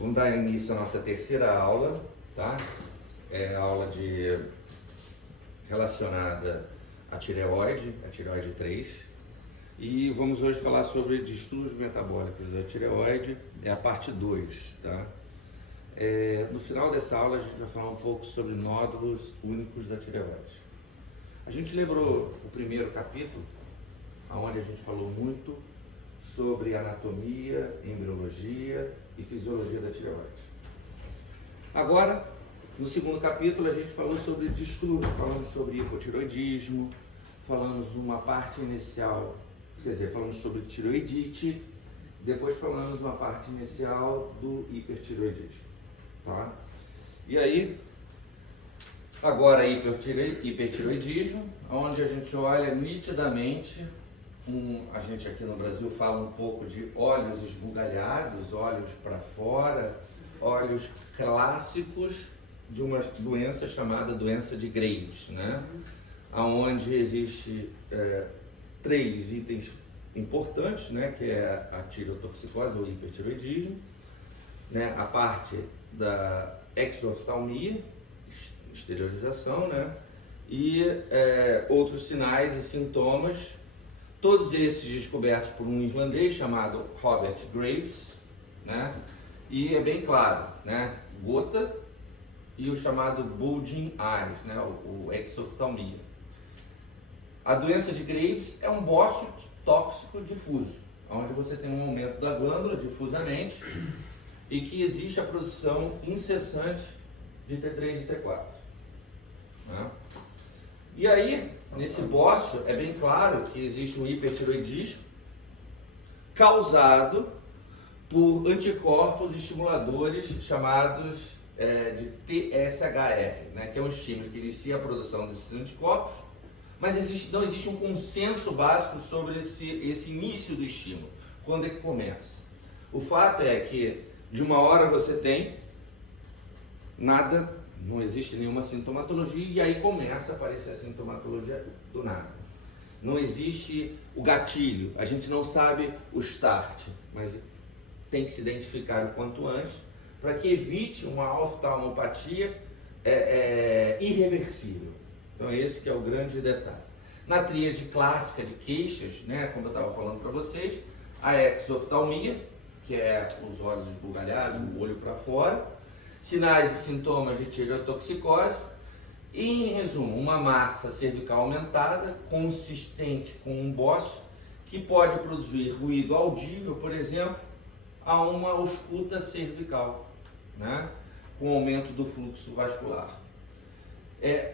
Vamos dar início à nossa terceira aula, tá? É a aula relacionada à tireoide, a tireoide 3. E vamos hoje falar sobre distúrbios metabólicos da tireoide, é a parte 2, tá? No final dessa aula a gente vai falar um pouco sobre nódulos únicos da tireoide. A gente lembrou o primeiro capítulo, onde a gente falou muito sobre anatomia, embriologia e fisiologia da tireoide. Agora, no segundo capítulo, a gente falou sobre distúrbio, falamos sobre hipotireoidismo, falamos numa parte inicial, quer dizer, falamos sobre tireoidite, depois falamos numa parte inicial do hipertireoidismo, tá? E aí, agora hipertireoidismo, onde a gente olha nitidamente, a gente aqui no Brasil fala um pouco de olhos esbugalhados, olhos para fora, olhos clássicos de uma doença chamada doença de Graves, né? Onde existe três itens importantes, né? Que é a tireotoxicose ou hipertireoidismo, né? A parte da exoftalmia, exteriorização, né? E outros sinais e sintomas, todos esses descobertos por um irlandês chamado Robert Graves, né? E é bem claro, né? Gota e o chamado bulging eyes, né? O exoftalmia. A doença de Graves é um bócio tóxico difuso, onde você tem um aumento da glândula difusamente e que existe a produção incessante de T3 e T4. Né? E aí, nesse bócio, é bem claro que existe um hipertireoidismo causado por anticorpos estimuladores chamados de TSHR, né? Que é um estímulo que inicia a produção desses anticorpos, mas não existe um consenso básico sobre esse início do estímulo, quando é que começa. O fato é que de uma hora você tem nada, não existe nenhuma sintomatologia, e aí começa a aparecer a sintomatologia do nada. Não existe o gatilho, a gente não sabe o start, mas tem que se identificar o quanto antes, para que evite uma oftalmopatia irreversível. Então esse que é o grande detalhe. Na tríade clássica de queixas, né, como eu estava falando para vocês, a exoftalmia, que é os olhos esbugalhados, o olho para fora, sinais e sintomas de tireotoxicose e, em resumo, uma massa cervical aumentada, consistente com um bócio, que pode produzir ruído audível, por exemplo, a uma ausculta cervical, né? Com aumento do fluxo vascular.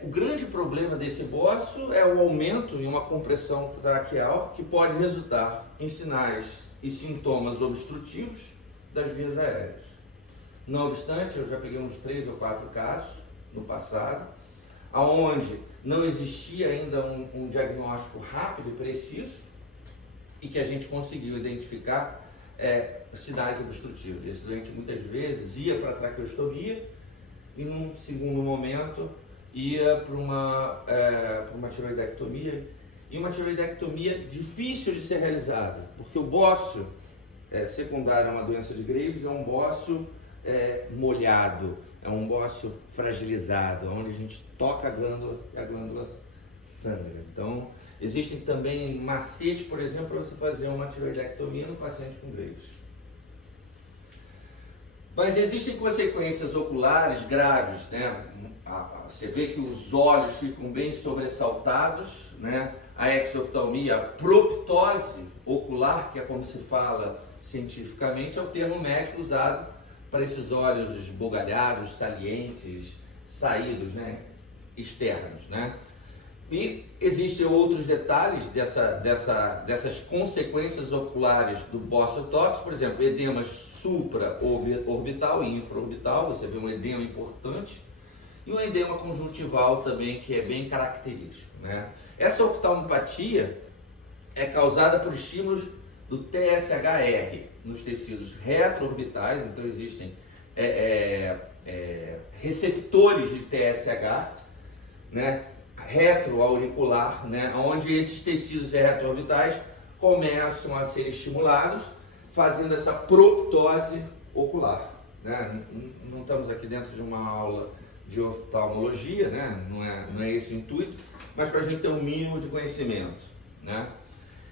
O grande problema desse bócio é o aumento em uma compressão traqueal, que pode resultar em sinais e sintomas obstrutivos das vias aéreas. Não obstante, eu já peguei uns 3 ou 4 casos no passado, onde não existia ainda um diagnóstico rápido e preciso e que a gente conseguiu identificar sinais obstrutivos. Esse doente muitas vezes ia para a traqueostomia e num segundo momento ia para uma tireoidectomia, e uma tireoidectomia difícil de ser realizada, porque o bócio secundário a uma doença de Graves é um bócio molhado, é um bócio fragilizado, onde a gente toca a glândula e a glândula sangra. Então, existem também macetes, por exemplo, para você fazer uma tireoidectomia no paciente com Graves. Mas existem consequências oculares graves, né? Você vê que os olhos ficam bem sobressaltados, né? A exoftalmia, a proptose ocular, que é como se fala cientificamente, é o termo médico usado para esses olhos esbugalhados, salientes, saídos, né? Externos, né? E existem outros detalhes dessas consequências oculares do bócio tóxico, por exemplo, edemas supraorbital e infraorbital, você vê um edema importante, e um edema conjuntival também, que é bem característico, né? Essa oftalmopatia é causada por estímulos do TSHR nos tecidos retroorbitais, então existem receptores de TSH, né? Retroauricular, né? Onde esses tecidos retroorbitais começam a ser estimulados, fazendo essa proptose ocular, né? Não estamos aqui dentro de uma aula de oftalmologia, né? Não é esse o intuito, mas para a gente ter um mínimo de conhecimento, né?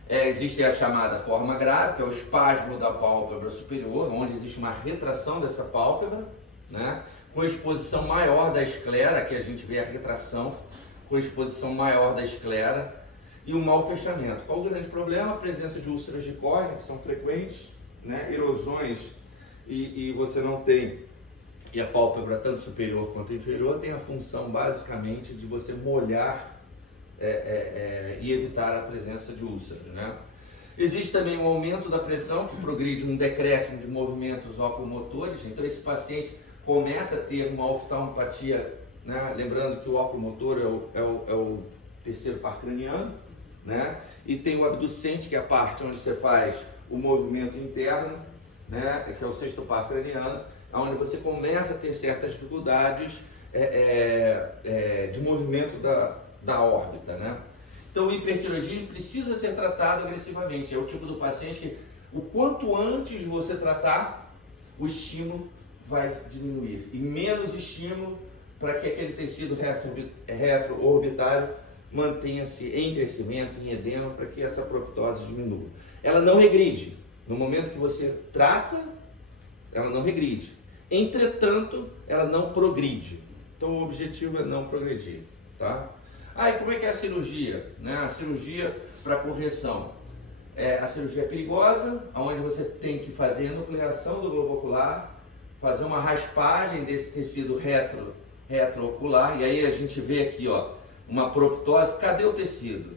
Existe a chamada forma grave, que é o espasmo da pálpebra superior, onde existe uma retração dessa pálpebra, né? Com exposição maior da esclera, aqui a gente vê a retração, com exposição maior da esclera, e um mau fechamento. Qual o grande problema? A presença de úlceras de córnea, que são frequentes, né? Erosões, e você não tem, e a pálpebra tanto superior quanto inferior tem a função basicamente de você molhar e evitar a presença de úlceras, né? Existe também um aumento da pressão que progride um decréscimo de movimentos ocumotores. Então esse paciente começa a ter uma oftalmopatia, né? Lembrando que o oculomotor é o terceiro par craniano, né? E tem o abducente, que é a parte onde você faz o movimento interno, né? Que é o sexto par craniano, onde você começa a ter certas dificuldades de movimento da órbita, né? Então o hipertireoidismo precisa ser tratado agressivamente. É o tipo do paciente que, o quanto antes você tratar, o estímulo vai diminuir. E menos estímulo para que aquele tecido retroorbitário mantenha-se em crescimento, em edema, para que essa proptose diminua. Ela não regride. No momento que você trata, ela não regride. Entretanto, ela não progride. Então o objetivo é não progredir, tá? E como é que é a cirurgia? Né? A cirurgia para correção. A cirurgia é perigosa, onde você tem que fazer a nucleação do globo ocular, fazer uma raspagem desse tecido retroocular, e aí a gente vê aqui, ó, uma proptose. Cadê o tecido?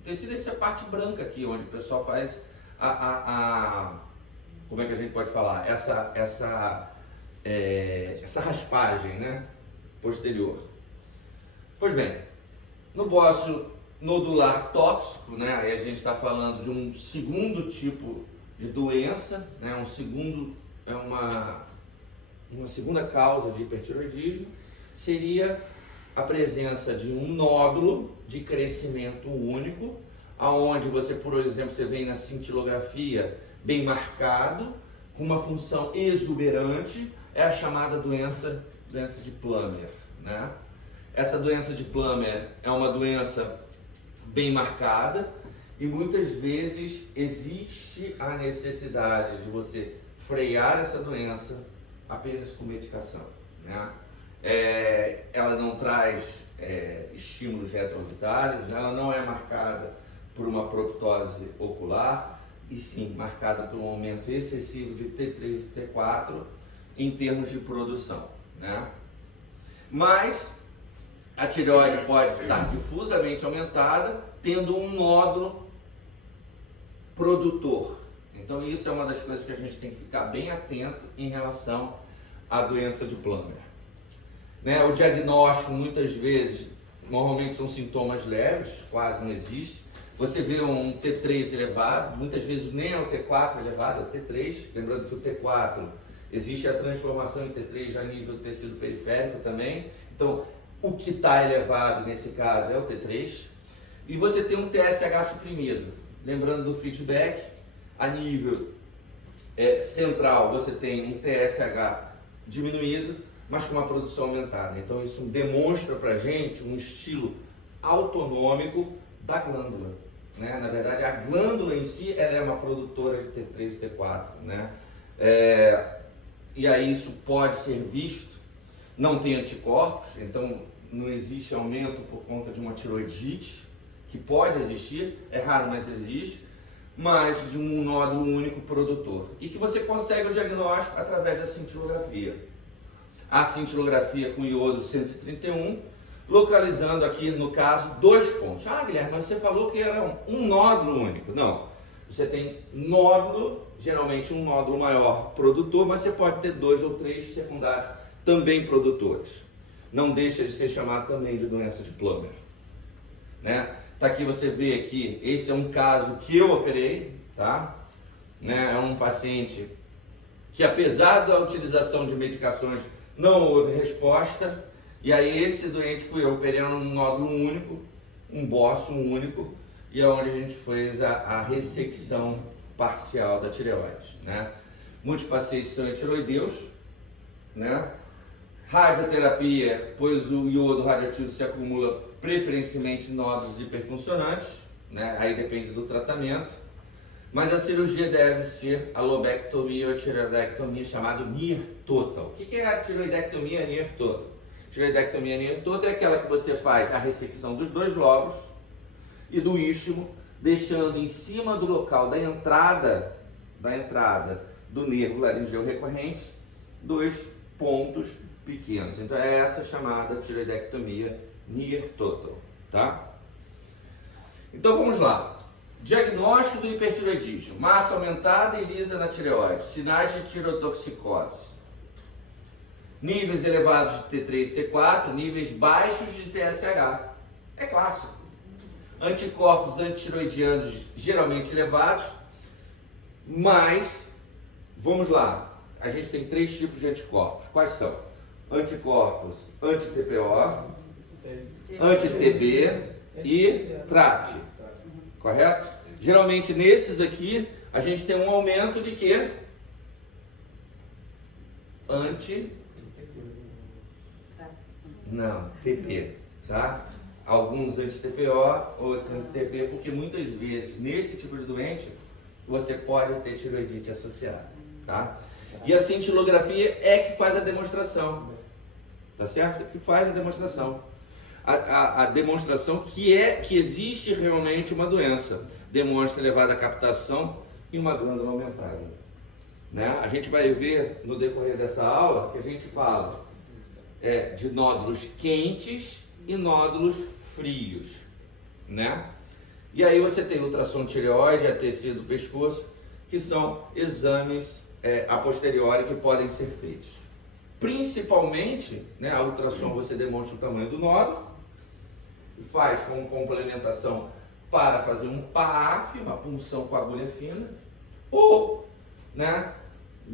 O tecido é essa parte branca aqui, onde o pessoal faz como é que a gente pode falar? Essa raspagem, né? Posterior. Pois bem, no bócio nodular tóxico, né? Aí a gente está falando de um segundo tipo de doença, né? Uma segunda causa de hipertireoidismo seria a presença de um nódulo de crescimento único, aonde você, por exemplo, você vem na cintilografia bem marcado, com uma função exuberante, é a chamada doença de Plummer, né? Essa doença de Plummer é uma doença bem marcada e muitas vezes existe a necessidade de você frear essa doença apenas com medicação, né? Ela não traz estímulos retroorbitários, né? Ela não é marcada por uma proptose ocular, e sim marcada por um aumento excessivo de T3 e T4 em termos de produção, né? Mas a tireoide pode estar difusamente aumentada, tendo um nódulo produtor. Então isso é uma das coisas que a gente tem que ficar bem atento em relação à doença de Plummer, né? O diagnóstico muitas vezes, normalmente são sintomas leves, quase não existe. Você vê um T3 elevado, muitas vezes nem é o T4 elevado, é o T3. Lembrando que o T4, existe a transformação em T3 já a nível do tecido periférico também. Então, o que está elevado nesse caso é o T3. E você tem um TSH suprimido. Lembrando do feedback, a nível central você tem um TSH diminuído, mas com uma produção aumentada. Então, isso demonstra para a gente um estilo autonômico da glândula, né? Na verdade, a glândula em si, ela é uma produtora de T3 e T4, né? E aí isso pode ser visto, não tem anticorpos, então não existe aumento por conta de uma tiroidite, que pode existir, é raro, mas existe, mas de um nódulo único produtor, e que você consegue o diagnóstico através da cintilografia. A cintilografia com iodo 131, localizando aqui, no caso, 2 pontos. Guilherme, mas você falou que era um nódulo único. Não, você tem nódulo, geralmente um nódulo maior produtor, mas você pode ter 2 ou 3 secundários também produtores. Não deixa de ser chamado também de doença de Plummer, né? Tá aqui, você vê aqui, esse é um caso que eu operei, tá? Né? É um paciente que, apesar da utilização de medicações, não houve resposta. E aí esse doente fui eu, operando um nódulo único, um bócio único, e é onde a gente fez a ressecção parcial da tireoide, né? Muitos pacientes são tireoideus, né? Radioterapia, pois o iodo radioativo se acumula preferencialmente em nódulos hiperfuncionantes, né? Aí depende do tratamento. Mas a cirurgia deve ser a lobectomia ou a tireoidectomia, chamada NIR total. O que é a tireoidectomia NIR total? Tireoidectomia NIR total é aquela que você faz a ressecção dos dois lobos e do istmo, deixando em cima do local da entrada do nervo laringeu recorrente dois pontos pequenos. Então é essa chamada tireoidectomia NIR total, tá? Então vamos lá. Diagnóstico do hipertireoidismo: massa aumentada e lisa na tireoide, sinais de tireotoxicose, níveis elevados de T3 e T4, níveis baixos de TSH, é clássico. Anticorpos antitireoidianos geralmente elevados, mas, vamos lá, a gente tem 3 tipos de anticorpos. Quais são? Anticorpos anti-TPO, anti-TB e TRAP, correto? Geralmente nesses aqui, a gente tem um aumento de quê? TP, tá? Alguns anti-TPO, outros anti-TP, porque muitas vezes, nesse tipo de doente, você pode ter tireoidite associada, tá? E a cintilografia é que faz a demonstração, tá certo? É que faz a demonstração. A demonstração que existe realmente uma doença, demonstra elevada captação e uma glândula aumentada, né? A gente vai ver no decorrer dessa aula que a gente fala de nódulos quentes e nódulos frios, né? E aí você tem ultrassom de tireoide, ATC do pescoço, que são exames a posteriori que podem ser feitos. Principalmente, né, a ultrassom você demonstra o tamanho do nódulo, faz como complementação para fazer um PAF, uma punção com agulha fina, ou, né,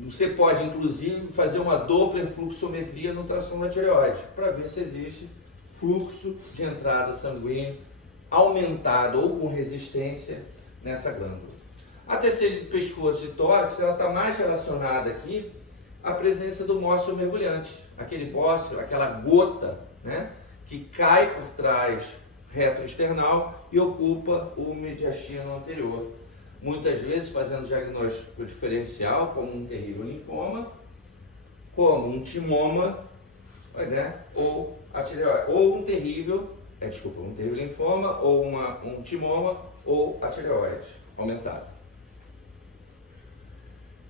você pode inclusive fazer uma Doppler fluxometria no ultrassom da tireoide, para ver se existe fluxo de entrada sanguínea aumentado ou com resistência nessa glândula. A TC de pescoço e tórax, ela está mais relacionada aqui à presença do bócio mergulhante, aquele bócio, aquela gota, né, que cai por trás retroesternal e ocupa o mediastino anterior. Muitas vezes fazendo diagnóstico diferencial, como um terrível linfoma, como um timoma, né, ou a tireoide, ou um terrível linfoma, ou um timoma, ou a tireoide aumentada.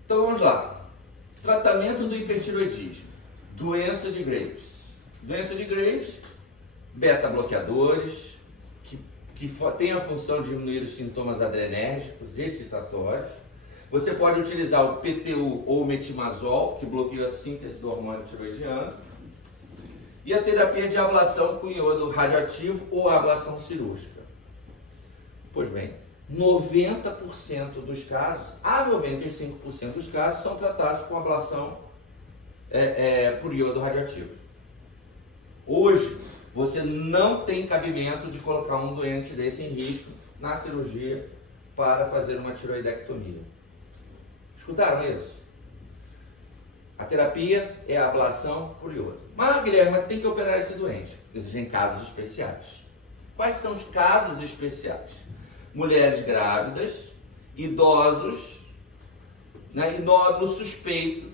Então vamos lá. Tratamento do hipertireoidismo. Doença de Graves. Doença de Graves, beta-bloqueadores, que tem a função de diminuir os sintomas adrenérgicos, excitatórios. Você pode utilizar o PTU ou o metimazol, que bloqueia a síntese do hormônio tireoidiano. E a terapia de ablação com iodo radioativo ou ablação cirúrgica. Pois bem, 90% dos casos, a 95% dos casos, são tratados com ablação por iodo radioativo. Hoje, você não tem cabimento de colocar um doente desse em risco na cirurgia para fazer uma tireoidectomia. Escutaram isso? A terapia é a ablação por iodo. Mas, Guilherme, tem que operar esse doente. Existem casos especiais. Quais são os casos especiais? Mulheres grávidas, idosos, né, e nódulo suspeito,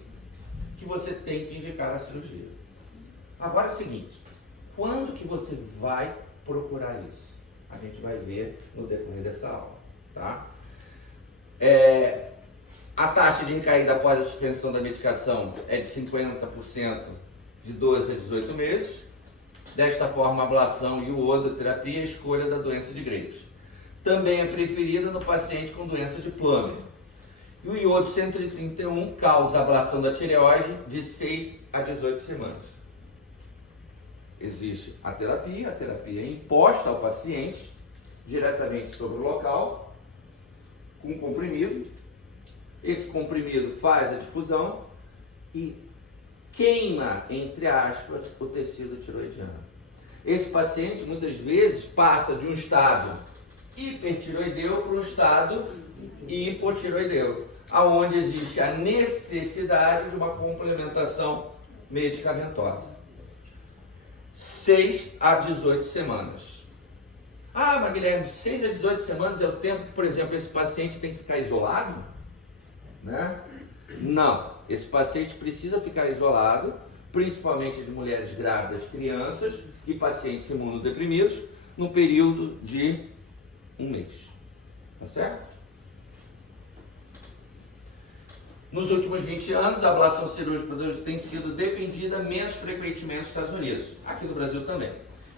que você tem que indicar a cirurgia. Agora é o seguinte, quando que você vai procurar isso? A gente vai ver no decorrer dessa aula, tá? A taxa de recaída após a suspensão da medicação é de 50% de 12 a 18 meses. Desta forma, a ablação e o iodoterapia é a escolha da doença de Graves. Também é preferida no paciente com doença de Plummer. E o iodo 131 causa ablação da tireoide de 6 a 18 semanas. Existe a terapia é imposta ao paciente diretamente sobre o local, com comprimido. Esse comprimido faz a difusão e queima, entre aspas, o tecido tireoidiano. Esse paciente muitas vezes passa de um estado hipertireoideu para um estado hipotireoideu, aonde existe a necessidade de uma complementação medicamentosa. 6 a 18 semanas. Ah, mas Guilherme, 6 a 18 semanas é o tempo que, por exemplo, esse paciente tem que ficar isolado? Né? Não, esse paciente precisa ficar isolado, principalmente de mulheres grávidas, crianças e pacientes imunodeprimidos, no período de 1 mês. Tá certo? Nos últimos 20 anos, a ablação cirúrgica tem sido defendida menos frequentemente nos Estados Unidos, aqui no Brasil também.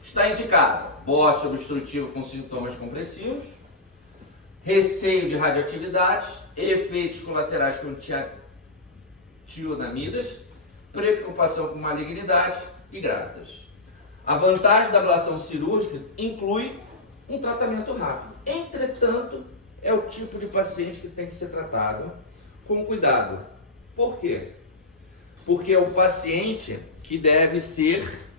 Está indicada bócio obstrutivo com sintomas compressivos, receio de radioatividade, efeitos colaterais com tionamidas, preocupação com malignidade e grávidas. A vantagem da ablação cirúrgica inclui um tratamento rápido. Entretanto, é o tipo de paciente que tem que ser tratado com cuidado. Por quê? Porque é o paciente que deve ser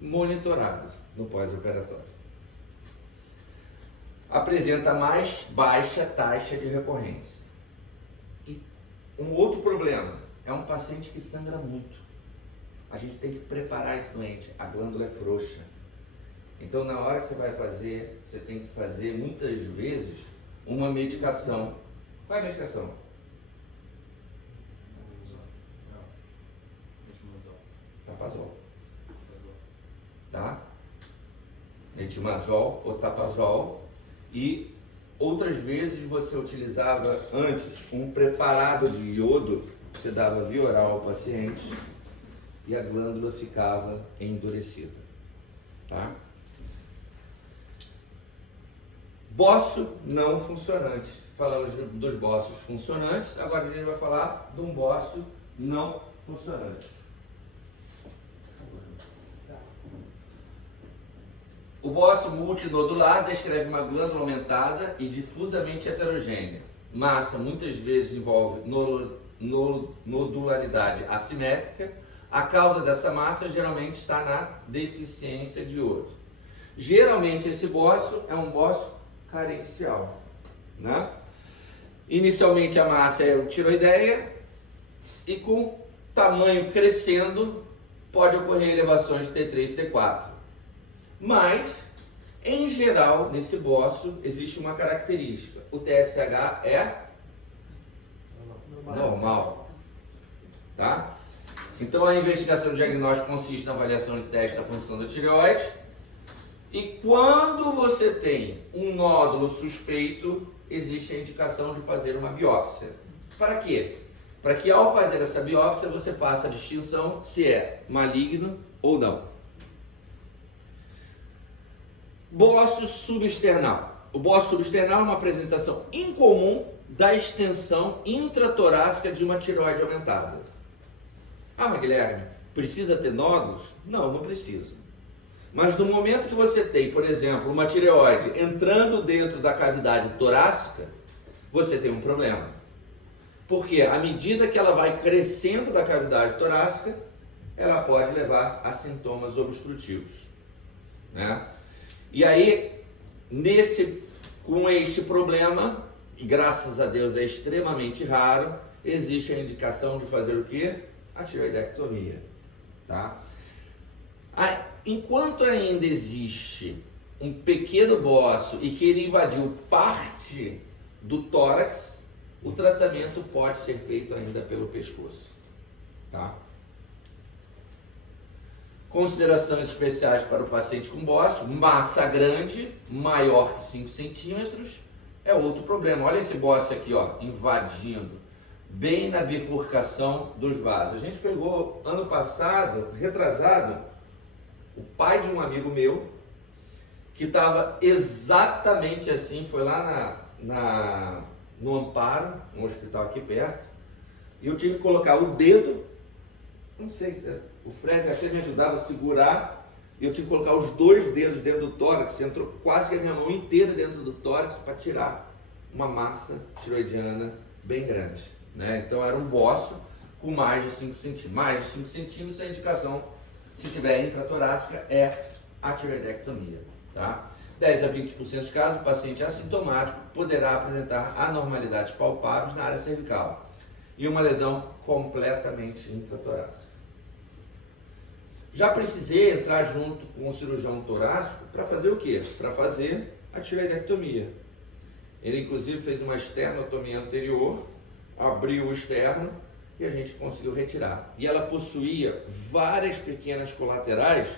monitorado no pós-operatório. Apresenta mais baixa taxa de recorrência. E um outro problema é um paciente que sangra muito. A gente tem que preparar esse doente. A glândula é frouxa. Então, na hora que você vai fazer, você tem que fazer muitas vezes uma medicação. Qual é a medicação? Tapazol. Tá? Metimazol ou tapazol. E outras vezes você utilizava antes um preparado de iodo, você dava via oral ao paciente e a glândula ficava endurecida. Tá? Bócio não funcionante. Falamos dos bócios funcionantes, agora a gente vai falar de um bócio não funcionante. O bócio multinodular descreve uma glândula aumentada e difusamente heterogênea. Massa muitas vezes envolve nodularidade assimétrica. A causa dessa massa geralmente está na deficiência de iodo. Geralmente esse bócio é um bócio carencial, né? Inicialmente a massa é tiroideia e com tamanho crescendo pode ocorrer elevações de T3 e T4. Mas, em geral, nesse bócio existe uma característica. O TSH é normal. Tá? Então a investigação diagnóstica consiste na avaliação de teste da função da tireoide. E quando você tem um nódulo suspeito, existe a indicação de fazer uma biópsia. Para quê? Para que ao fazer essa biópsia você faça a distinção se é maligno ou não. Bócio subesternal. O bócio subesternal é uma apresentação incomum da extensão intratorácica de uma tireoide aumentada. Ah, mas Guilherme, precisa ter nódulos? Não, não precisa. Mas no momento que você tem, por exemplo, uma tireoide entrando dentro da cavidade torácica, você tem um problema. Porque à medida que ela vai crescendo da cavidade torácica, ela pode levar a sintomas obstrutivos, né? E aí, com este problema, e graças a Deus é extremamente raro, existe a indicação de fazer o quê? A tireoidectomia, tá? Enquanto ainda existe um pequeno bócio e que ele invadiu parte do tórax, o tratamento pode ser feito ainda pelo pescoço, tá? Considerações especiais para o paciente com bócio: massa grande, maior que 5 centímetros, é outro problema. Olha esse bócio aqui, ó, invadindo bem na bifurcação dos vasos. A gente pegou ano passado, retrasado, o pai de um amigo meu que estava exatamente assim, foi lá no Amparo, um hospital aqui perto, e eu tive que colocar o dedo, não sei, o Fred até me ajudava a segurar, e eu tive que colocar os 2 dedos dentro do tórax, entrou quase que a minha mão inteira dentro do tórax para tirar uma massa tiroidiana bem grande, né? Então era um bócio com mais de 5 centímetros. Mais de 5 centímetros, a indicação, se tiver intratorácica, é a tireoidectomia, tá? 10 a 20% dos casos, o paciente assintomático poderá apresentar anormalidades palpáveis na área cervical. e uma lesão completamente intratorácica. Já precisei entrar junto com o cirurgião torácico para fazer o quê? Para fazer a tireoidectomia. Ele inclusive fez uma esternotomia anterior, abriu o externo e a gente conseguiu retirar. E ela possuía várias pequenas colaterais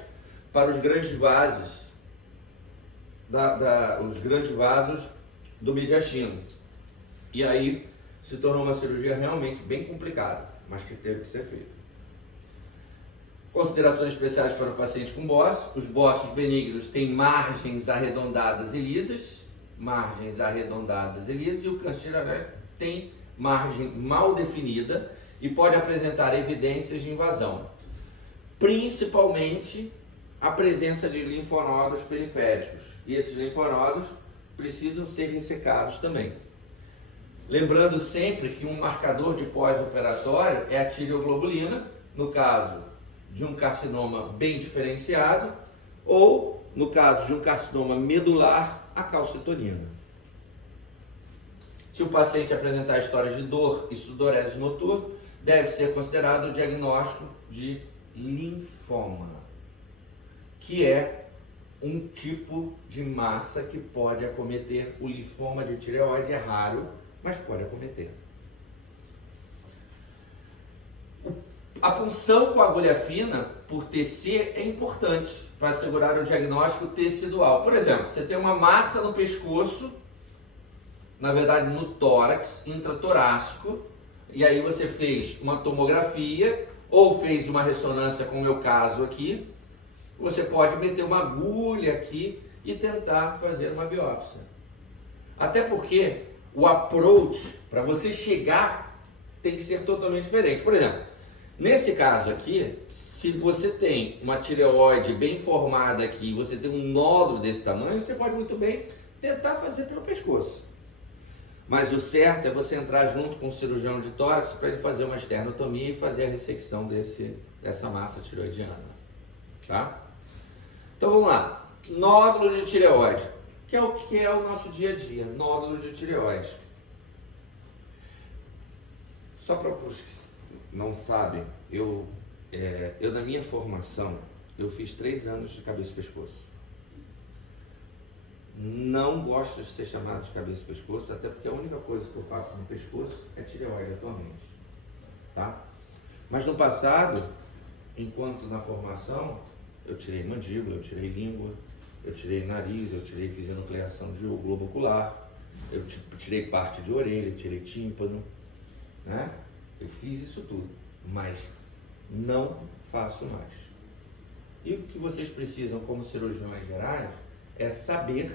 para os grandes vasos, os grandes vasos do mediastino. E aí se tornou uma cirurgia realmente bem complicada, mas que teve que ser feita. Considerações especiais para o paciente com bócio. Os bócios benignos têm margens arredondadas e lisas, e o câncer tireoide tem margem mal definida e pode apresentar evidências de invasão, principalmente a presença de linfonodos periféricos, e esses linfonodos precisam ser ressecados também. Lembrando sempre que um marcador de pós-operatório é a tireoglobulina, no caso de um carcinoma bem diferenciado, ou no caso de um carcinoma medular, a calcitonina. Se o paciente apresentar histórias de dor e sudorese noturno, deve ser considerado o diagnóstico de linfoma, que é um tipo de massa que pode acometer. O linfoma de tireoide é raro, mas pode acometer. A punção com agulha fina por TC é importante para assegurar o diagnóstico tecidual. Por exemplo, você tem uma massa no pescoço, na verdade no tórax, intratorácico, e aí você fez uma tomografia ou fez uma ressonância, como é o meu caso aqui. Você pode meter uma agulha aqui e tentar fazer uma biópsia. Até porque o approach para você chegar tem que ser totalmente diferente. Por exemplo, nesse caso aqui, se você tem uma tireoide bem formada aqui, você tem um nódulo desse tamanho, você pode muito bem tentar fazer pelo pescoço. Mas o certo é você entrar junto com o cirurgião de tórax para ele fazer uma esternotomia e fazer a ressecção dessa massa tireoidiana. Tá? Então vamos lá. Nódulo de tireoide, que é o nosso dia a dia, nódulo de tireoide. Só para os que não sabem, eu na minha formação, eu fiz 3 anos de cabeça e pescoço. Não gosto de ser chamado de cabeça e pescoço, até porque a única coisa que eu faço no pescoço é tireoide atualmente, tá? Mas no passado, enquanto na formação, eu tirei mandíbula, eu tirei língua, eu tirei nariz, eu fiz enucleação de globo ocular, eu tirei parte de orelha, tirei tímpano, né? Eu fiz isso tudo, mas não faço mais. E o que vocês precisam como cirurgiões gerais é saber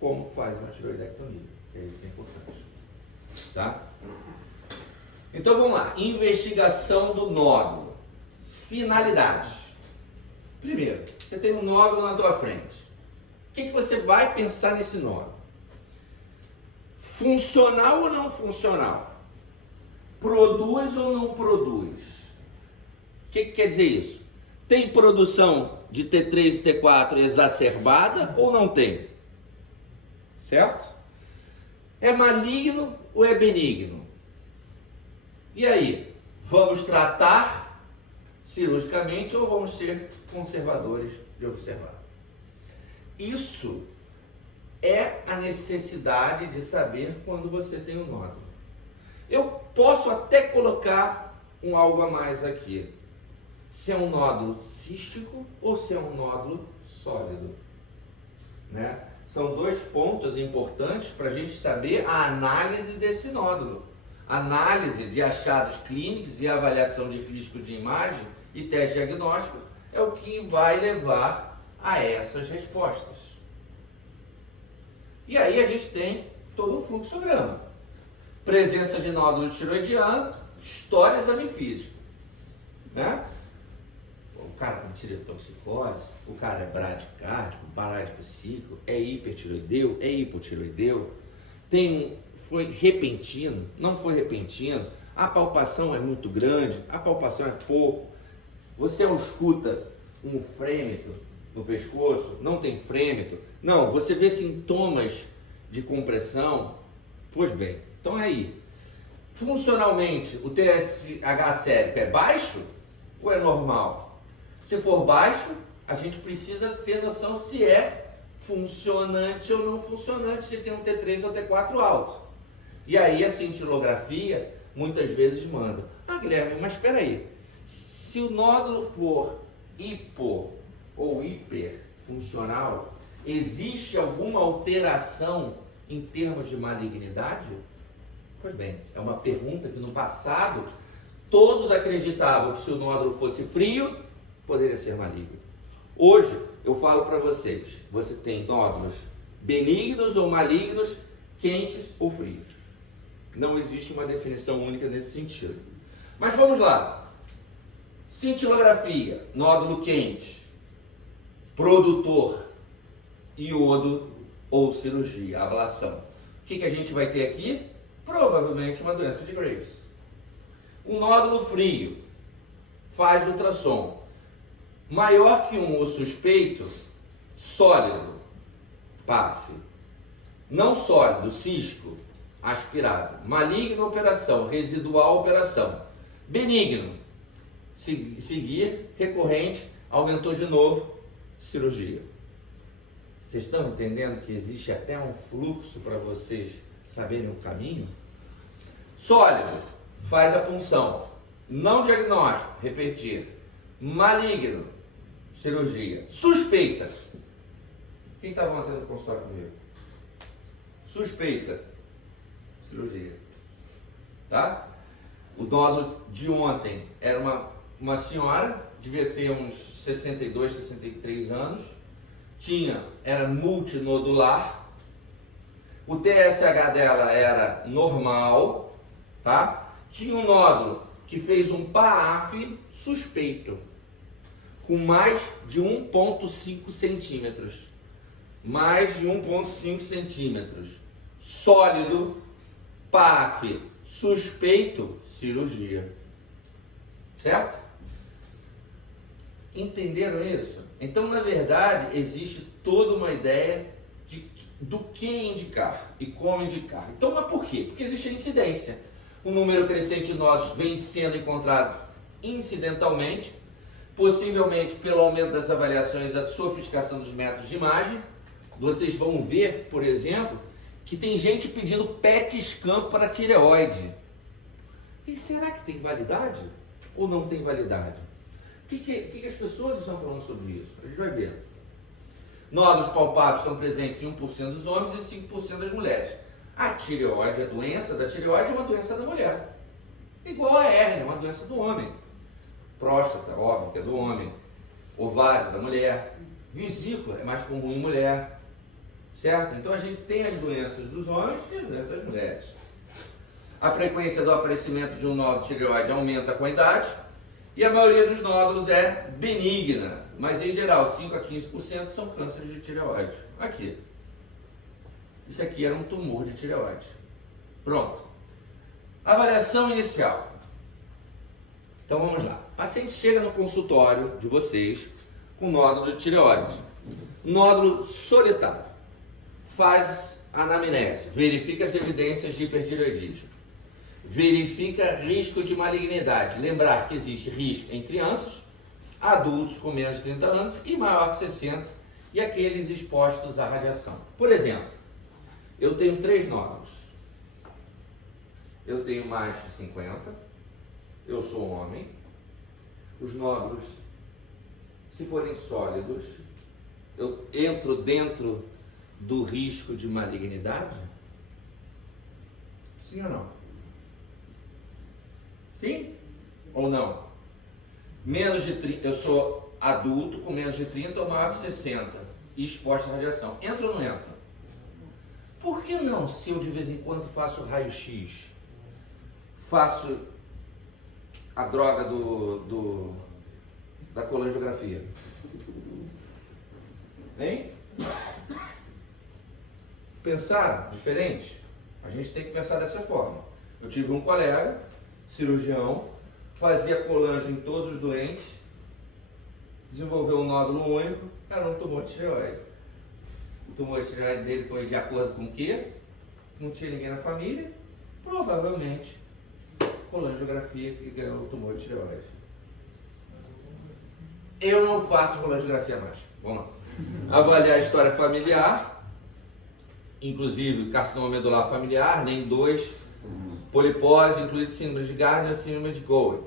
como faz uma tireoidectomia, que é isso que é importante, tá? Então vamos lá, investigação do nódulo. Finalidade. Primeiro, você tem um nódulo na tua frente. O que você vai pensar nesse nódulo? Funcional ou não funcional? Produz ou não produz? O que quer dizer isso? Tem produção de T3 e T4 exacerbada ou não tem? Certo? É maligno ou é benigno? E aí? Vamos tratar cirurgicamente ou vamos ser conservadores de observar? Isso é a necessidade de saber quando você tem um nódulo. Eu posso até colocar algo a mais aqui. Se é um nódulo cístico ou se é um nódulo sólido, né? São 2 pontos importantes para a gente saber a análise desse nódulo. Análise de achados clínicos e avaliação de risco de imagem e teste diagnóstico é o que vai levar a essas respostas. E aí a gente tem todo um fluxograma. Presença de nódulo tireoidiano, história, exame físico, né? O cara com tireotoxicose, o cara é bradicárdico, paradipsíquico, é hipertireoideu, é hipotireoideu, foi repentino, não foi repentino, a palpação é muito grande, a palpação é pouco, você ausculta um frêmito no pescoço, não tem frêmito, não, você vê sintomas de compressão, pois bem, então é aí. Funcionalmente, o TSH sérico é baixo ou é normal? Se for baixo, a gente precisa ter noção se é funcionante ou não funcionante, se tem um T3 ou T4 alto. E aí a cintilografia muitas vezes manda: ah, Guilherme, mas espera aí, se o nódulo for hipo ou hiperfuncional, existe alguma alteração em termos de malignidade? Pois bem, é uma pergunta que no passado todos acreditavam que se o nódulo fosse frio, poderia ser maligno. Hoje eu falo para vocês, você tem nódulos benignos ou malignos, quentes ou frios. Não existe uma definição única nesse sentido. Mas vamos lá. Cintilografia, nódulo quente, produtor, iodo ou cirurgia, ablação. O que a gente vai ter aqui? Provavelmente uma doença de Graves. Um nódulo frio, faz ultrassom. Maior que um, o suspeito, sólido, PAF. Não sólido, cisco, aspirado. Maligno, operação. Residual, operação. Benigno, seguir, recorrente, aumentou de novo, cirurgia. Vocês estão entendendo que existe até um fluxo para vocês saberem o caminho? Sólido, faz a punção. Não diagnóstico, repetir. Maligno, cirurgia. Suspeita. Quem estava ontem no consultório comigo? Suspeita, cirurgia. Tá? O nódulo de ontem era uma senhora, devia ter uns 62, 63 anos. Era multinodular. O TSH dela era normal, tá? Tinha um nódulo que fez um PAF suspeito, com mais de 1,5 centímetros. Mais de 1,5 centímetros. Sólido, PAF suspeito, cirurgia. Certo? Entenderam isso? Então, na verdade, existe toda uma ideia do que indicar e como indicar. Então, mas por quê? Porque existe a incidência. O número crescente de nódulos vem sendo encontrado incidentalmente, possivelmente pelo aumento das avaliações e da sofisticação dos métodos de imagem. Vocês vão ver, por exemplo, que tem gente pedindo PET scan para tireoide. E será que tem validade ou não tem validade? O que as pessoas estão falando sobre isso? A gente vai ver. Nódulos palpáveis estão presentes em 1% dos homens e 5% das mulheres. A tireoide, a doença da tireoide é uma doença da mulher. Igual a hérnia, é uma doença do homem. Próstata, óbvio, que é do homem. Ovário, da mulher. Vesícula, é mais comum em mulher. Certo? Então a gente tem as doenças dos homens e as doenças das mulheres. A frequência do aparecimento de um nódulo tireoide aumenta com a idade. E a maioria dos nódulos é benigna, mas em geral 5 a 15% são cânceres de tireoide. Aqui. Isso aqui era um tumor de tireoide. Pronto. Avaliação inicial. Então vamos lá. O paciente chega no consultório de vocês com nódulo de tireoide. Nódulo solitário. Faz anamnese. Verifica as evidências de hipertireoidismo. Verifica risco de malignidade. Lembrar que existe risco em crianças, adultos com menos de 30 anos e maior que 60 e aqueles expostos à radiação. Por exemplo, eu tenho 3 nódulos. Eu tenho mais de 50, eu sou homem. Os nódulos, se forem sólidos, eu entro dentro do risco de malignidade? Sim ou não? Sim ou não? Menos de 30, eu sou adulto com menos de 30 ou maior que 60 e exposto à radiação. Entra ou não entra? Por que não, se eu de vez em quando faço raio-x, faço a droga da colangiografia? Hein? Pensar diferente? A gente tem que pensar dessa forma. Eu tive um colega, cirurgião, fazia colangio em todos os doentes, desenvolveu um nódulo único, era um tumor de tireoide. O tumor de tireoide dele foi de acordo com o quê? Não tinha ninguém na família? Provavelmente colangiografia que ganhou o tumor de tireoide. Eu não faço colangiografia mais. Vamos lá. Avaliar a história familiar, inclusive carcinoma medular familiar, nem 2, polipose, incluindo síndrome de Gardner e síndrome de Gowen.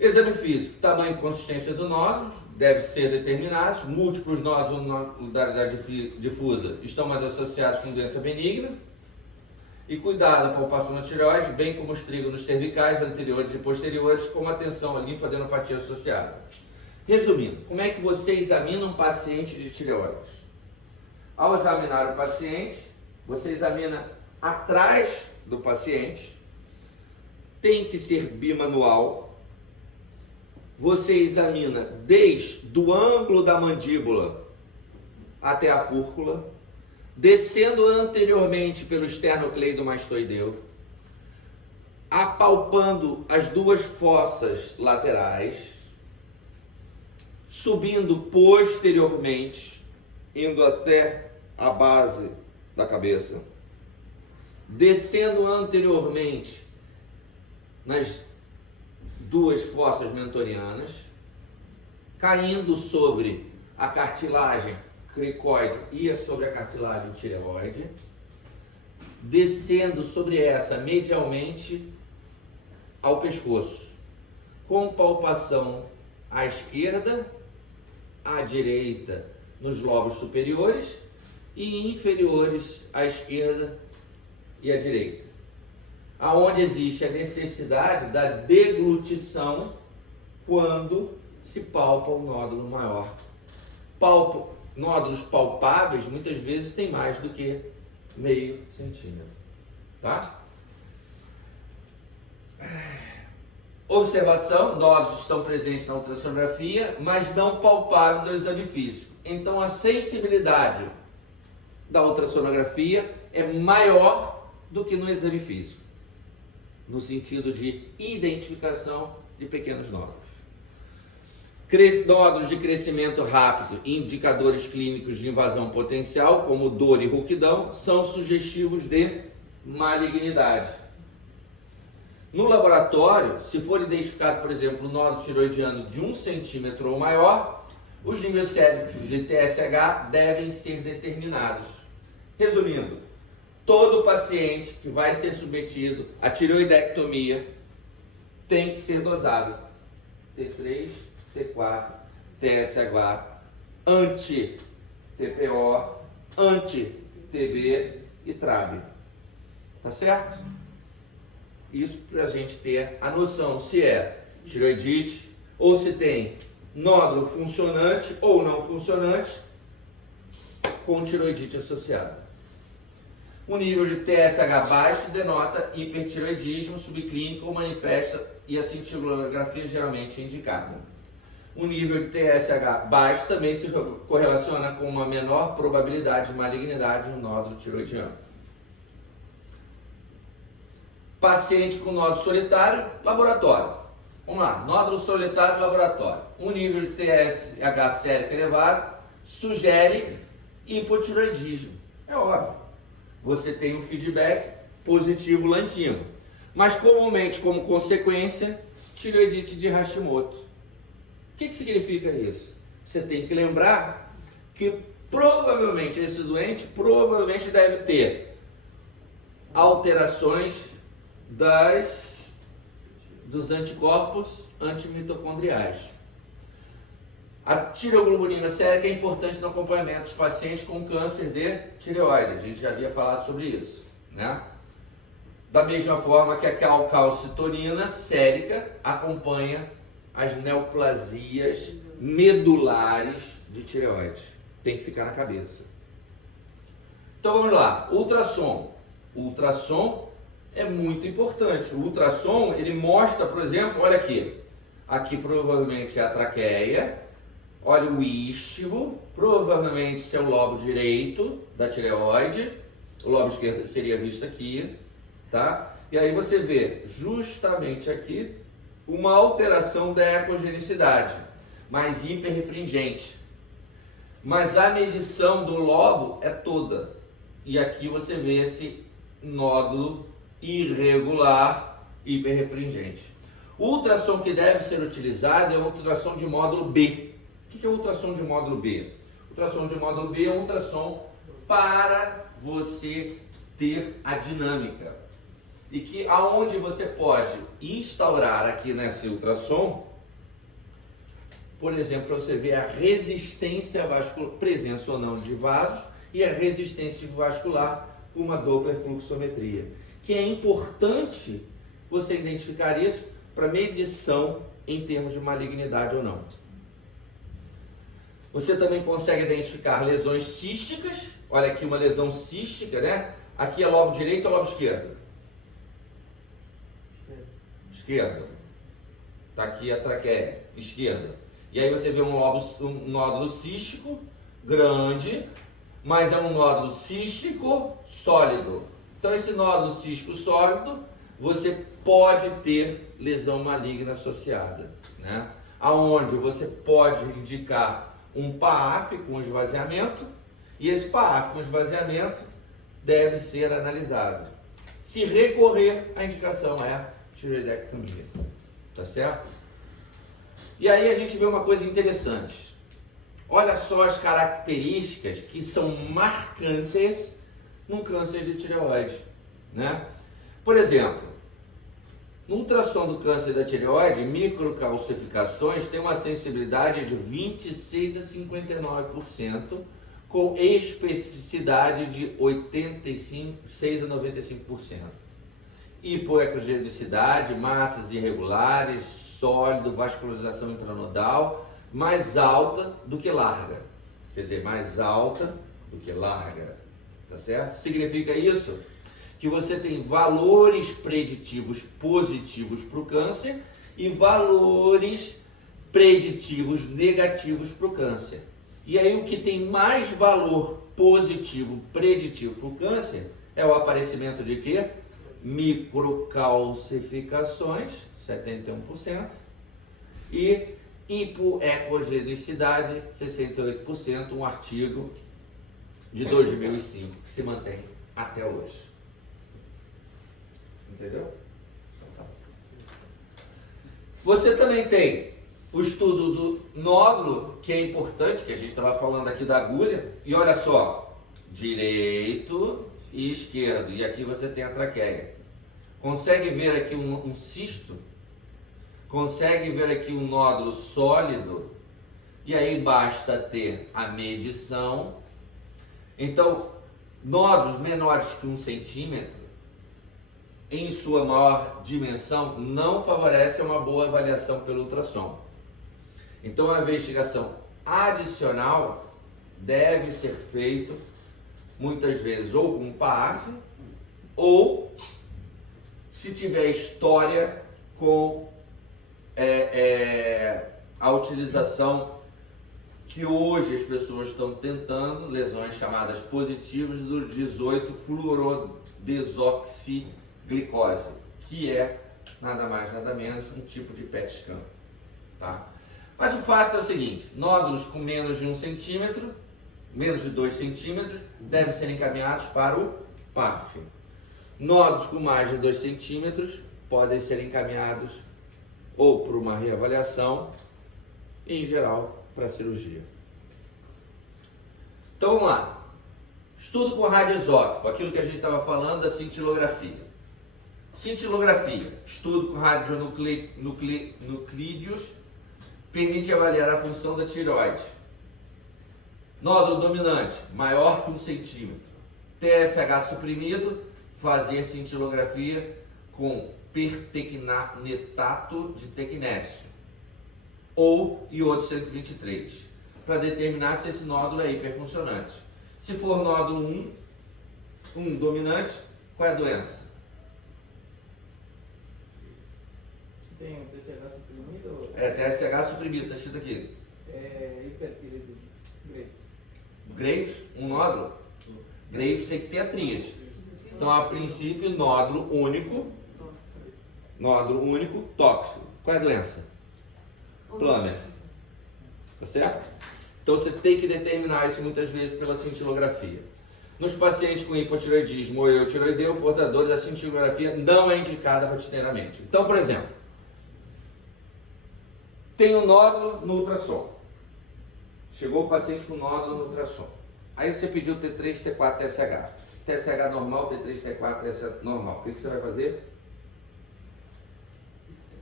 Exame físico, tamanho e consistência do nódulo deve ser determinados. Múltiplos nódulos ou nodularidade difusa estão mais associados com doença benigna. E cuidado com a palpação da tireoide, bem como os trígonos cervicais anteriores e posteriores, com atenção à linfadenopatia associada. Resumindo, como é que você examina um paciente de tireoide? Ao examinar o paciente, você examina atrás do paciente, tem que ser bimanual. Você examina desde o ângulo da mandíbula até a fúrcula, descendo anteriormente pelo esternocleidomastoideu, apalpando as duas fossas laterais, subindo posteriormente, indo até a base da cabeça, descendo anteriormente nas duas fossas mentorianas, caindo sobre a cartilagem cricoide e sobre a cartilagem tireoide, descendo sobre essa medialmente ao pescoço, com palpação à esquerda, à direita nos lobos superiores e inferiores à esquerda e à direita, aonde existe a necessidade da deglutição quando se palpa um nódulo maior. Nódulos palpáveis muitas vezes têm mais do que meio centímetro, tá? Observação: nódulos estão presentes na ultrassonografia, mas não palpáveis no exame físico. Então a sensibilidade da ultrassonografia é maior do que no exame físico, no sentido de identificação de pequenos nódulos. Nódulos de crescimento rápido e indicadores clínicos de invasão potencial, como dor e rouquidão, são sugestivos de malignidade. No laboratório, se for identificado, por exemplo, um nódulo tiroidiano de 1 centímetro ou maior, os níveis séricos de TSH devem ser determinados. Resumindo, todo paciente que vai ser submetido à tireoidectomia tem que ser dosado T3, T4, TSH, anti-TPO, anti-TB e TRAB. Tá certo? Isso para a gente ter a noção se é tireoidite ou se tem nódulo funcionante ou não funcionante com tireoidite associada. O nível de TSH baixo denota hipertireoidismo subclínico ou manifesta e a cintilografia geralmente é indicada. O nível de TSH baixo também se correlaciona com uma menor probabilidade de malignidade no nódulo tiroidiano. Paciente com nódulo solitário, laboratório. Vamos lá, nódulo solitário, laboratório. O nível de TSH sérico elevado sugere hipotiroidismo. É óbvio. Você tem um feedback positivo lá em cima. Mas comumente, como consequência, tireoidite de Hashimoto. O que significa isso? Você tem que lembrar que provavelmente esse doente deve ter alterações dos anticorpos antimitocondriais. A tireoglobulina sérica é importante no acompanhamento dos pacientes com câncer de tireoide. A gente já havia falado sobre isso, né? Da mesma forma que a calcitonina sérica acompanha as neoplasias medulares de tireoide. Tem que ficar na cabeça. Então vamos lá, ultrassom. O ultrassom é muito importante. O ultrassom, ele mostra, por exemplo, olha aqui. Aqui provavelmente é a traqueia. Olha o istmo, provavelmente esse é o lobo direito da tireoide. O lobo esquerdo seria visto aqui, tá? E aí você vê justamente aqui uma alteração da ecogenicidade, mais hiperrefringente. Mas a medição do lobo é toda. E aqui você vê esse nódulo irregular, hiperrefringente. O ultrassom que deve ser utilizado é o ultrassom de módulo B. O que é o ultrassom de módulo B? O ultrassom de módulo B é um ultrassom para você ter a dinâmica. E que aonde você pode instaurar aqui nesse ultrassom, por exemplo, para você ver a resistência vascular, presença ou não de vasos, e a resistência vascular com uma Doppler fluxometria. Que é importante você identificar isso para medição em termos de malignidade ou não. Você também consegue identificar lesões císticas. Olha aqui uma lesão cística, né? Aqui é lobo direito ou lobo esquerdo? Esquerda. Está aqui a traqueia, esquerda. E aí você vê um nódulo cístico grande, mas é um nódulo cístico sólido. Então esse nódulo cístico sólido, você pode ter lesão maligna associada, né? Aonde você pode indicar um PAF com esvaziamento, e esse PAF com esvaziamento deve ser analisado. Se recorrer, a indicação é tireoidectomia, tá certo? E aí a gente vê uma coisa interessante. Olha só as características que são marcantes no câncer de tireoide, né? Por exemplo, no ultrassom do câncer da tireoide, microcalcificações têm uma sensibilidade de 26 a 59%, com especificidade de 86 a 95%. Hipoecogenicidade, massas irregulares, sólido, vascularização intranodal, mais alta do que larga. Quer dizer, mais alta do que larga. Tá certo? Significa isso que você tem valores preditivos positivos para o câncer e valores preditivos negativos para o câncer. E aí o que tem mais valor positivo preditivo para o câncer é o aparecimento de quê? Microcalcificações, 71%, e hipoecogenicidade, 68%, um artigo de 2005 que se mantém até hoje. Entendeu? Você também tem o estudo do nódulo, que é importante, que a gente estava falando aqui da agulha, e olha só, direito e esquerdo, e aqui você tem a traqueia. Consegue ver aqui um cisto? Consegue ver aqui um nódulo sólido? E aí basta ter a medição. Então, nódulos menores que 1 centímetro, em sua maior dimensão, não favorece uma boa avaliação pelo ultrassom. Então, a investigação adicional deve ser feita, muitas vezes, ou com PAF, ou, se tiver história, com a utilização que hoje as pessoas estão tentando, lesões chamadas positivas do 18-fluorodesoxiglicose, que é nada mais nada menos um tipo de PET scan, tá? Mas o fato é o seguinte: nódulos com menos de 1 centímetro, menos de 2 centímetros, devem ser encaminhados para o PAF. Nódulos com mais de 2 centímetros podem ser encaminhados ou para uma reavaliação e, em geral, para a cirurgia. Então, vamos lá. Estudo com radioisótopo, aquilo que a gente estava falando da cintilografia. Cintilografia, estudo com radionuclídeos, permite avaliar a função da tireoide. Nódulo dominante, maior que 1 centímetro. TSH suprimido, fazer cintilografia com pertecnetato de tecnésio ou iodo 123, para determinar se esse nódulo é hiperfuncionante. Se for nódulo 1 dominante, qual é a doença? Tem um TSH suprimido? Ou... TSH suprimido, está escrito aqui. Hipertireoidismo. Graves, um nódulo. Graves tem que ter a tríade. Então, a princípio, nódulo único, tóxico. Qual é a doença? Plummer. Tá certo? Então, você tem que determinar isso muitas vezes pela cintilografia. Nos pacientes com hipotireoidismo ou eutireoideu, portadores, a cintilografia não é indicada rotineiramente. Então, por exemplo, tem um nódulo no ultrassom. Chegou o paciente com nódulo no ultrassom. Aí você pediu T3, T4, TSH. TSH normal, T3, T4, TSH normal. O que você vai fazer?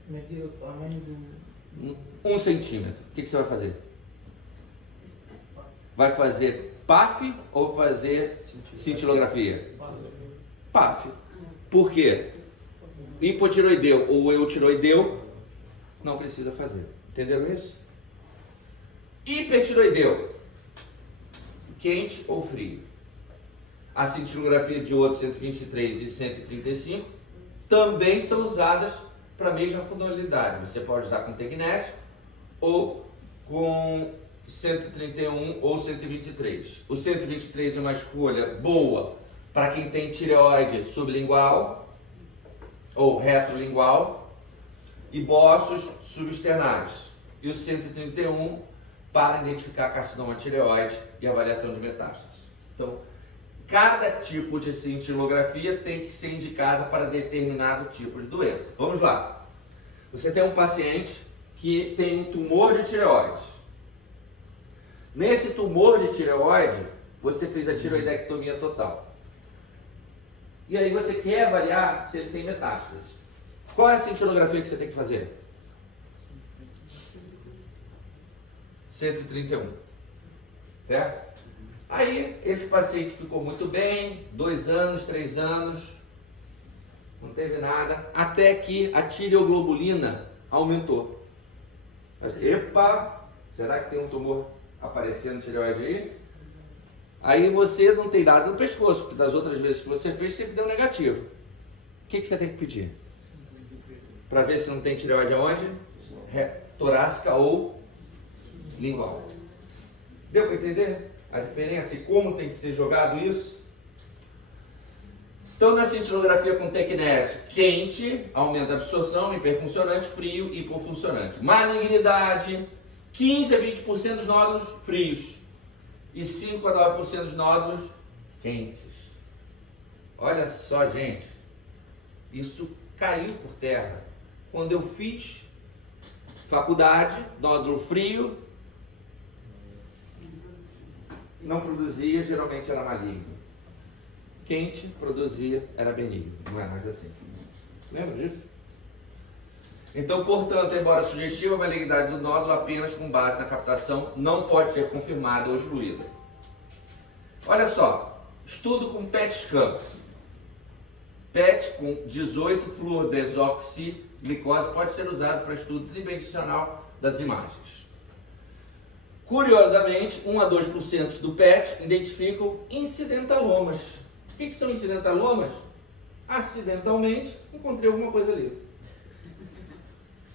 Medir o tamanho do... 1 centímetro. O que você vai fazer? Vai fazer PAF ou fazer cintilografia? PAF. Por quê? Hipotireoideu ou eutireoideu não precisa fazer. Entenderam isso? Hipertireoideu, quente ou frio? A cintilografia de iodo 123 e 135 também são usadas para a mesma funcionalidade. Você pode usar com tecnésio ou com 131 ou 123. O 123 é uma escolha boa para quem tem tireoide sublingual ou retrolingual e bossos subexternais. E o 131 para identificar carcinoma tireoide e avaliação de metástases. Então, cada tipo de cintilografia tem que ser indicada para determinado tipo de doença. Vamos lá. Você tem um paciente que tem um tumor de tireoide. Nesse tumor de tireoide, você fez a tireoidectomia total. E aí você quer avaliar se ele tem metástases. Qual é a cintilografia que você tem que fazer? 131. Certo? Aí, esse paciente ficou muito bem, 2 anos, 3 anos, não teve nada, até que a tireoglobulina aumentou. Mas, epa, será que tem um tumor aparecendo no tireoide aí? Aí você não tem nada no pescoço, porque das outras vezes que você fez, sempre deu negativo. O que você tem que pedir? Para ver se não tem tireoide aonde? Torácica ou lingual. Deu para entender a diferença e como tem que ser jogado isso? Então, na cintilografia com tecnésio, quente, aumenta a absorção, hiperfuncionante, frio, hipofuncionante. Malignidade, 15 a 20% dos nódulos frios e 5 a 9% dos nódulos quentes. Olha só, gente, isso caiu por terra. Quando eu fiz faculdade, nódulo frio, não produzia, geralmente era maligno. Quente, produzia, era benigno. Não é mais assim. Lembra disso? Então, portanto, embora sugestiva, a malignidade do nódulo apenas com base na captação não pode ser confirmada ou excluída. Olha só, estudo com PET scan. PET com 18 fluordesoxiglicose pode ser usado para estudo tridimensional das imagens. Curiosamente, 1 a 2% do PET identificam incidentalomas. O que são incidentalomas? Acidentalmente, encontrei alguma coisa ali.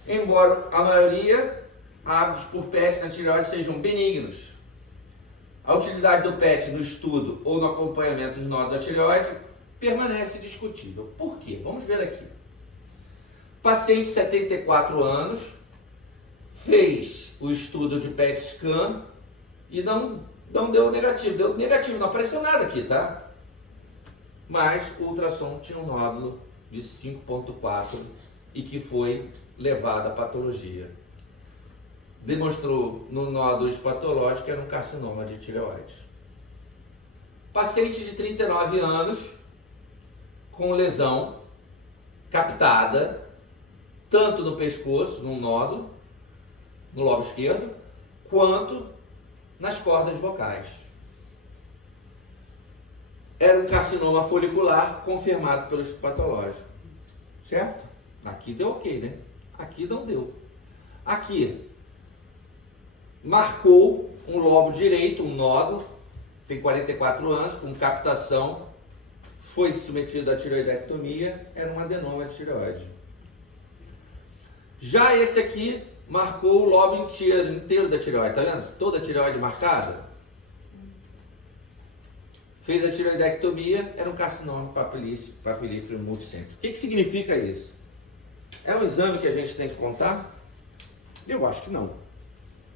Embora a maioria, hábitos por PET na tireoide sejam benignos. A utilidade do PET no estudo ou no acompanhamento dos nódulos da tireoide permanece discutível. Por quê? Vamos ver aqui. Paciente de 74 anos, fez o estudo de PET scan e não deu negativo. Deu negativo, não apareceu nada aqui, tá? Mas o ultrassom tinha um nódulo de 5,4 e que foi levado à patologia. Demonstrou no nódulo patológico que era um carcinoma de tireoide. Paciente de 39 anos com lesão captada tanto no pescoço, num nódulo, no lobo esquerdo, quanto nas cordas vocais. Era um carcinoma folicular confirmado pelo patológico. Certo? Aqui deu ok, né? Aqui não deu. Aqui, marcou um lobo direito, um nódulo, tem 44 anos, com captação, foi submetido à tireoidectomia, era um adenoma de tireoide. Já esse aqui marcou o lobo inteiro da tireoide, tá vendo? Toda a tireoide marcada. Fez a tireoidectomia, era um carcinoma papilífero multicêntrico. O que significa isso? É um exame que a gente tem que contar? Eu acho que não.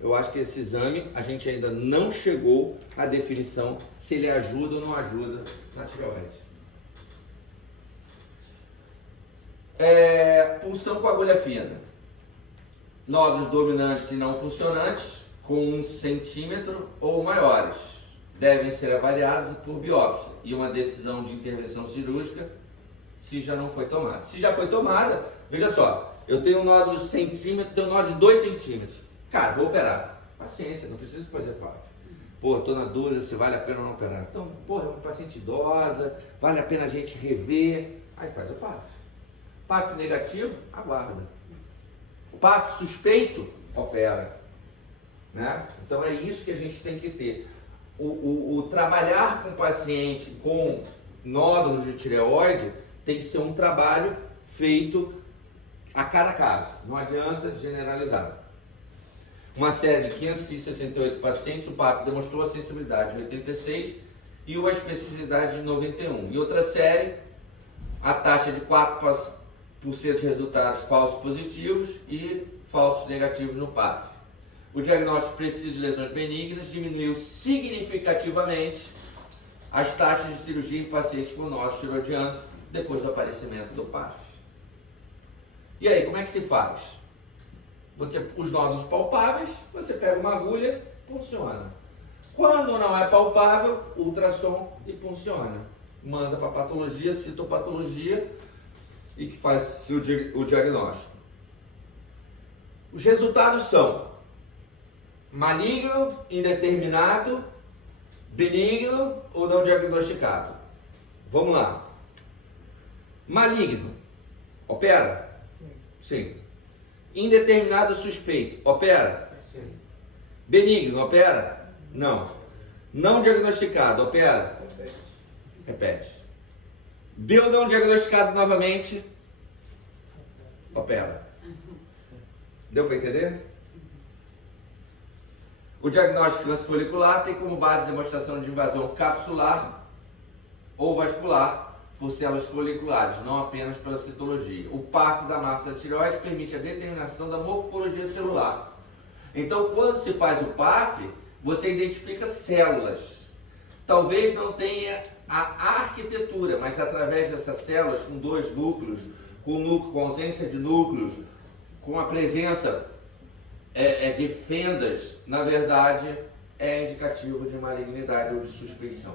eu acho que esse exame a gente ainda não chegou à definição se ele ajuda ou não ajuda na tireoide. Punção com agulha fina. Nódulos dominantes e não funcionantes com 1 centímetro ou maiores devem ser avaliados por biópsia e uma decisão de intervenção cirúrgica se já não foi tomada. Se já foi tomada, veja só, eu tenho um nódulo de centímetro, tenho um nódulo de 2 centímetros. Cara, vou operar. Paciência, não preciso fazer PAF. Pô, tô na dúvida se vale a pena ou não operar. Então, porra, é uma paciente idosa, vale a pena a gente rever. Aí faz o PAF. PAF negativo, aguarda. PAF suspeito, opera. Né? Então é isso que a gente tem que ter. O trabalhar com o paciente com nódulos de tireoide tem que ser um trabalho feito a cada caso. Não adianta generalizar. Uma série de 568 pacientes, o PAF demonstrou a sensibilidade de 86 e uma especificidade de 91. E outra série, a taxa de 4% de resultados falsos positivos e falsos negativos no PAF. O diagnóstico preciso de lesões benignas diminuiu significativamente as taxas de cirurgia em pacientes com nódulos tiroidianos depois do aparecimento do PAF. E aí, como é que se faz? Os nódulos palpáveis, você pega uma agulha, funciona. Quando não é palpável, ultrassom e funciona. Manda para patologia, citopatologia e que faz o diagnóstico. Os resultados são maligno, indeterminado, benigno ou não diagnosticado. Vamos lá. Maligno, opera? Sim. Indeterminado, suspeito, opera? Sim. Benigno, opera? Não. Não diagnosticado, opera? Repete. Repete. Deu não diagnosticado novamente, opera. Deu para entender? O diagnóstico câncer folicular tem como base a demonstração de invasão capsular ou vascular por células foliculares, não apenas pela citologia. O PAF da massa da tireoide permite a determinação da morfologia celular. Então, quando se faz o PAF, você identifica células. Talvez não tenha a arquitetura, mas através dessas células, com 2 núcleos, com ausência de núcleos, com a presença de fendas, na verdade, é indicativo de malignidade ou de suspeição.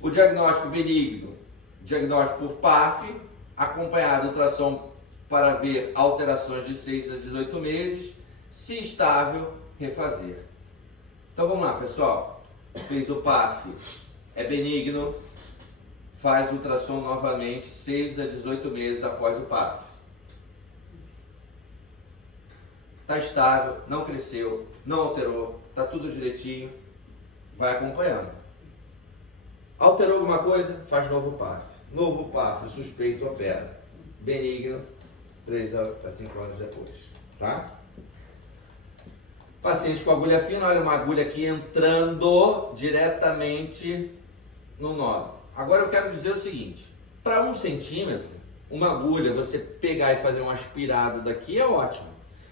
O diagnóstico benigno, diagnóstico por PAF, acompanhado de ultrassom para ver alterações de 6 a 18 meses, se estável, refazer. Então vamos lá, pessoal. Fez o PAF, é benigno, faz ultrassom novamente 6 a 18 meses após o PAF. Está estável, não cresceu, não alterou, está tudo direitinho, vai acompanhando. Alterou alguma coisa? Faz novo PAF. Novo PAF, suspeito, opera. Benigno, 3 a 5 anos depois. Tá? Paciente com agulha fina, olha uma agulha aqui entrando diretamente no nódulo. Agora eu quero dizer o seguinte, para 1 centímetro, uma agulha, você pegar e fazer um aspirado daqui é ótimo.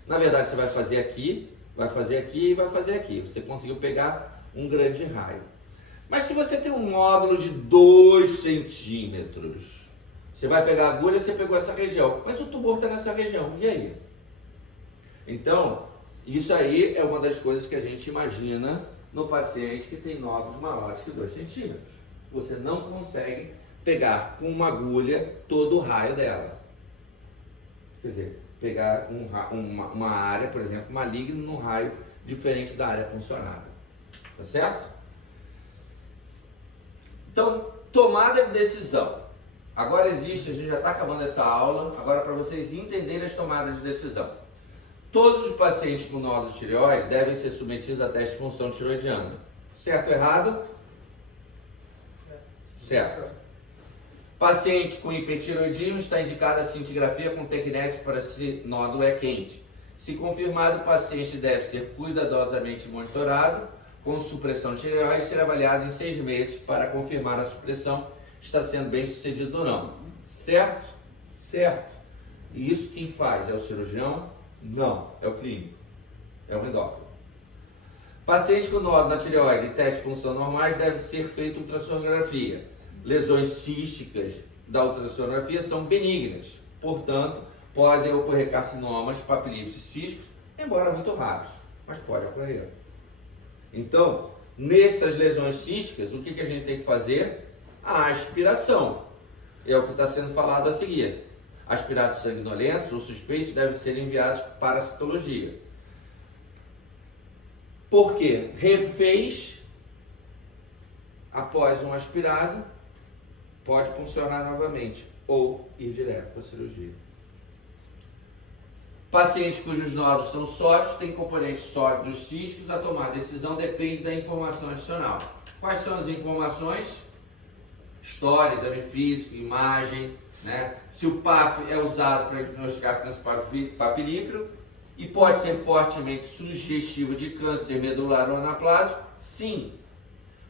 Na verdade, você vai fazer aqui e vai fazer aqui. Você conseguiu pegar um grande raio. Mas se você tem um nódulo de 2 centímetros, você vai pegar a agulha, você pegou essa região, mas o tumor está nessa região, e aí? Então, isso aí é uma das coisas que a gente imagina no paciente que tem nódulos maiores que 2 centímetros. Você não consegue pegar com uma agulha todo o raio dela. Quer dizer, pegar uma área, por exemplo, maligna num raio diferente da área funcionada. Tá certo? Então, tomada de decisão. Agora existe, a gente já está acabando essa aula, agora para vocês entenderem as tomadas de decisão. Todos os pacientes com nódulo de tireoide devem ser submetidos a teste de função tireoidiana. Certo ou errado? Certo. Paciente com hipertireoidismo está indicada a cintigrafia com tecnésio para se nódulo é quente. Se confirmado, o paciente deve ser cuidadosamente monitorado com supressão de tireoide e ser avaliado em 6 meses para confirmar a supressão está sendo bem sucedido ou não. Certo? Certo. E isso quem faz? É o cirurgião? Não, é o clínico. é um endócrino. Paciente com nódulo na tireoide e teste de função normais deve ser feita ultrassonografia. Lesões císticas da ultrassonografia são benignas, portanto, podem ocorrer carcinomas papilíferos císticos, embora muito raros, mas pode ocorrer. Então, nessas lesões císticas, o que a gente tem que fazer? A aspiração. É o que está sendo falado a seguir. Aspirados sanguinolentos ou suspeitos devem ser enviados para a citologia. Por quê? Refez após um aspirado, pode funcionar novamente ou ir direto para a cirurgia. Pacientes cujos nódulos são sólidos têm componentes sólidos císticos, a tomar decisão depende da informação adicional. Quais são as informações? História, exame físico, imagem, né? Se o PAP é usado para diagnosticar câncer papilífero e pode ser fortemente sugestivo de câncer medular ou anaplásico, sim.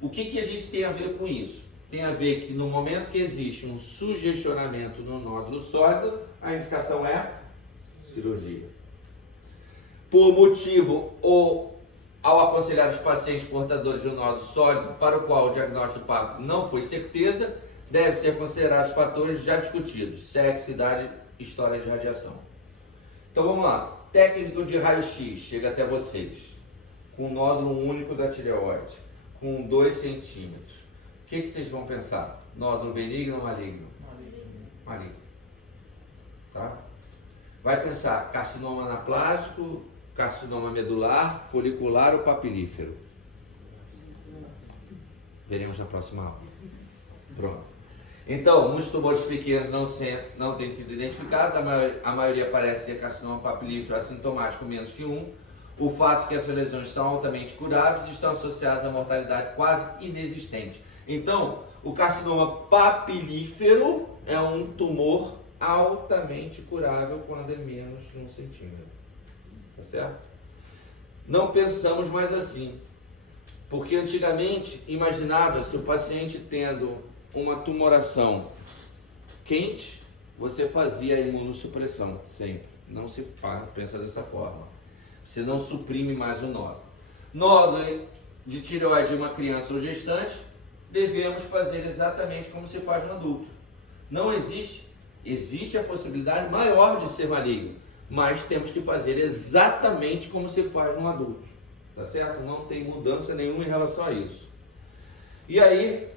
O que a gente tem a ver com isso? Tem a ver que no momento que existe um sugestionamento no nódulo sólido, a indicação é cirurgia. Por motivo ou ao aconselhar os pacientes portadores de um nódulo sólido para o qual o diagnóstico do PAP não foi certeza, deve ser considerados fatores já discutidos: sexo, idade, história de radiação. Então vamos lá. Técnico de raio-x chega até vocês com um nódulo único da tireoide, com 2 centímetros. O que vocês vão pensar? Nódulo benigno ou maligno? Maligno. Tá? Vai pensar carcinoma anaplásico, carcinoma medular, folicular ou papilífero? Veremos na próxima aula. Pronto. Então, muitos tumores pequenos não têm sido identificados, a maioria parece ser carcinoma papilífero assintomático menos que 1. O fato é que essas lesões são altamente curáveis e estão associadas a mortalidade quase inexistente. Então, o carcinoma papilífero é um tumor altamente curável quando é menos de 1 centímetro. Tá certo? Não pensamos mais assim, porque antigamente imaginava-se o paciente tendo uma tumoração quente, você fazia a imunossupressão sempre. Não se pensa dessa forma. Você não suprime mais o nódulo. Nódulo de tireoide de uma criança ou gestante, devemos fazer exatamente como se faz no adulto. Não existe a possibilidade maior de ser maligno, mas temos que fazer exatamente como se faz no adulto. Tá certo? Não tem mudança nenhuma em relação a isso. E aí,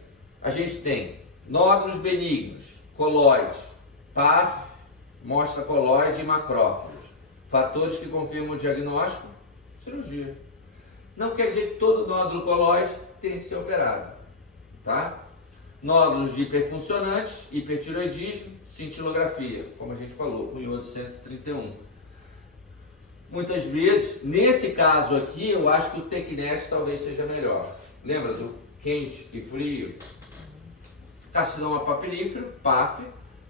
a gente tem nódulos benignos, colóides, PAF, mostra colóide e macrófagos. Fatores que confirmam o diagnóstico, cirurgia. Não quer dizer que todo nódulo colóide tem que ser operado, tá? Nódulos de hiperfuncionantes, hipertiroidismo, cintilografia, como a gente falou, com iodo 131. Muitas vezes, nesse caso aqui, eu acho que o Tecnesse talvez seja melhor. Lembra do quente e frio? Carcinoma papilífero, PAF.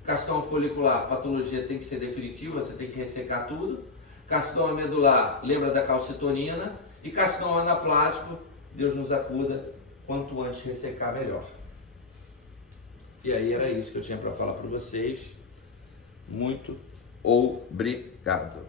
Carcinoma folicular, patologia tem que ser definitiva, você tem que ressecar tudo. Carcinoma medular, lembra da calcitonina. E carcinoma anaplásico, Deus nos acuda, quanto antes ressecar, melhor. E aí era isso que eu tinha para falar para vocês. Muito obrigado.